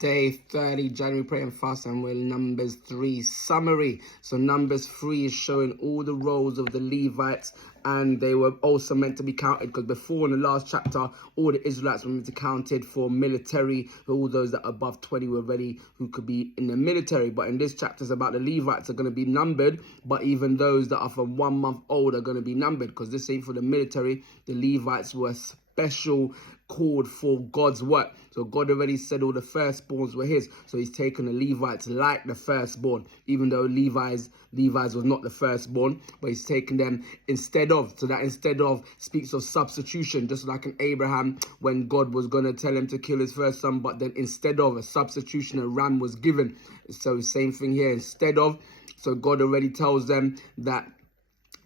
Day 30, January prayer and fast, and we're in Numbers 3 summary. So Numbers 3 is showing all the roles of the Levites, and they were also meant to be counted, because before in the last chapter, all the Israelites were meant to be counted for military. All those that are above 20 were ready, who could be in the military. But in this chapter, it's about the Levites are going to be numbered, but even those that are from 1 month old are going to be numbered, because this ain't for the military. The Levites were special called for God's work. So God already said all the firstborns were his. So he's taken the Levites like the firstborn, even though Levi's was not the firstborn, but he's taken them instead of. So that instead of speaks of substitution, just like in Abraham, when God was going to tell him to kill his first son, but then instead of a substitution, a ram was given. So same thing here, instead of. So God already tells them that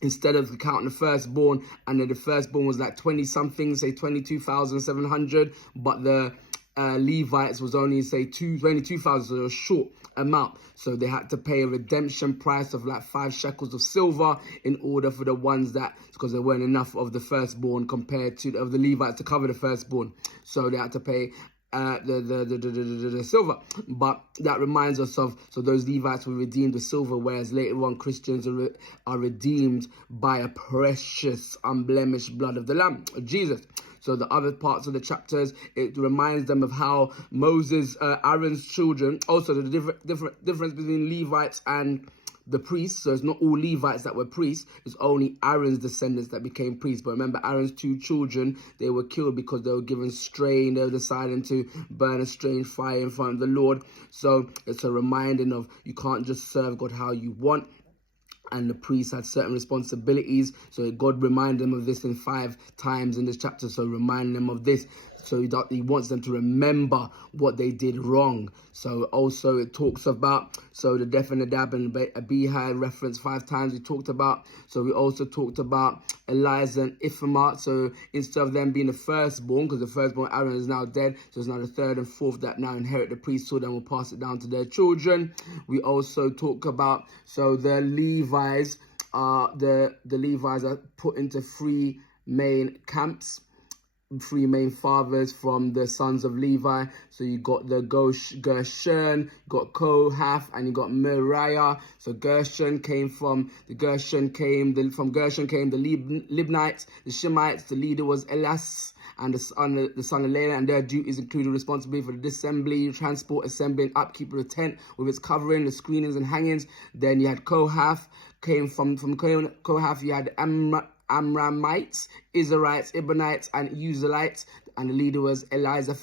instead of counting the firstborn, and then the firstborn was like 20 something, say 22,700, but the Levites was only say 22,000, so a short amount. So they had to pay a redemption price of like 5 shekels of silver in order for the ones that, because there weren't enough of the firstborn compared to of the Levites to cover the firstborn. So they had to pay the silver. But that reminds us of, so those Levites were redeemed with silver, whereas later on Christians are redeemed by a precious unblemished blood of the Lamb, of Jesus. So the other parts of the chapters, it reminds them of how Moses, Aaron's children, also the difference between Levites and the priests. So it's not all Levites that were priests, it's only Aaron's descendants that became priests. But remember, Aaron's 2 children, they were killed because they were given strain. They were deciding to burn a strange fire in front of the Lord. So it's a reminding of, you can't just serve God how you want. And the priests had certain responsibilities. So God reminded them of this in 5 times in this chapter. So remind them of this. So he wants them to remember what they did wrong. So also it talks about, so the death of Nadab and Abihu referenced 5 times we talked about. So we also talked about Eleazar and Ithamar. So instead of them being the firstborn, because the firstborn Aaron is now dead, so it's now the 3rd and 4th that now inherit the priesthood and will pass it down to their children. We also talk about, so the Levites are put into 3 main camps, 3 main fathers from the sons of Levi. So you got the Gershon, you got Kohath, and you got Merari. So Gershon came from the Libnites, the Shemites. The leader was Elas, and the son of Leah, and their duties included responsibility for the assembly, transport, assembly, and upkeep of the tent with its covering, the screenings and hangings. Then you had Kohath, came from Kohath, you had Amramites, Israelites, Ebionites, and Uzalites, and the leader was Eleazar,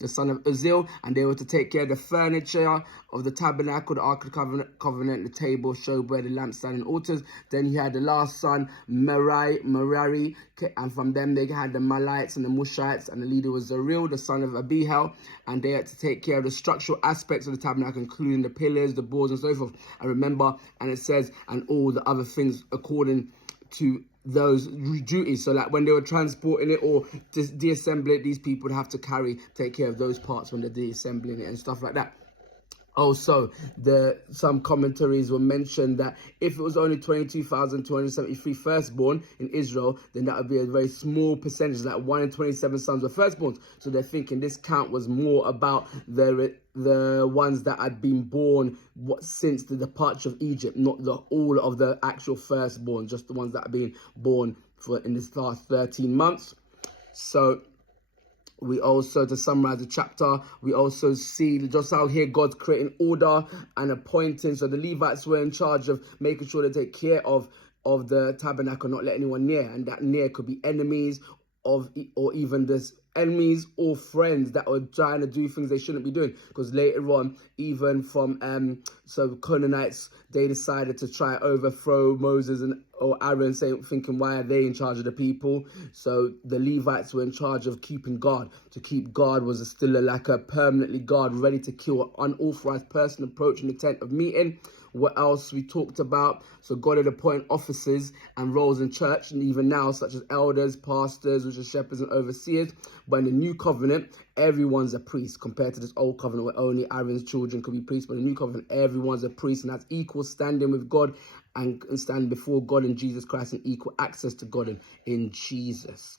the son of Uzziel, and they were to take care of the furniture of the tabernacle, the Ark of the Covenant, the table, showbread, the lampstand, and altars. Then he had the last son, Merari, and from them they had the Malites and the Mushites, and the leader was Zeriel, the son of Abihu, and they had to take care of the structural aspects of the tabernacle, including the pillars, the boards, and so forth. And remember, and it says, and all the other things according to those duties. So like when they were transporting it or deassembling it, these people would have to take care of those parts when they're deassembling it and stuff like that. Also, some commentaries will mention that if it was only 22,273 firstborn in Israel, then that would be a very small percentage, like 1 in 27 sons were firstborns. So they're thinking this count was more about the ones that had been born since the departure of Egypt, not all of the actual firstborn, just the ones that have been born in this last 13 months. So we also, to summarize the chapter, we also see just how here God's creating order and appointing. So the Levites were in charge of making sure they take care of the tabernacle, not let anyone near. And that near could be enemies or even this enemies or friends that were trying to do things they shouldn't be doing. Because later on, even from so Canaanites, they decided to try overthrow Moses or Aaron, thinking, why are they in charge of the people? So the Levites were in charge of keeping guard. To keep guard was still like a permanently guard, ready to kill an unauthorized person approaching the tent of meeting. What else we talked about? So God had appointed officers and roles in church, and even now, such as elders, pastors, which are shepherds and overseers. But in the new covenant, everyone's a priest, compared to this old covenant where only Aaron's children could be priests. But in the new covenant, everyone's a priest and has equal standing with God and standing before God in Jesus Christ, and equal access to God in Jesus.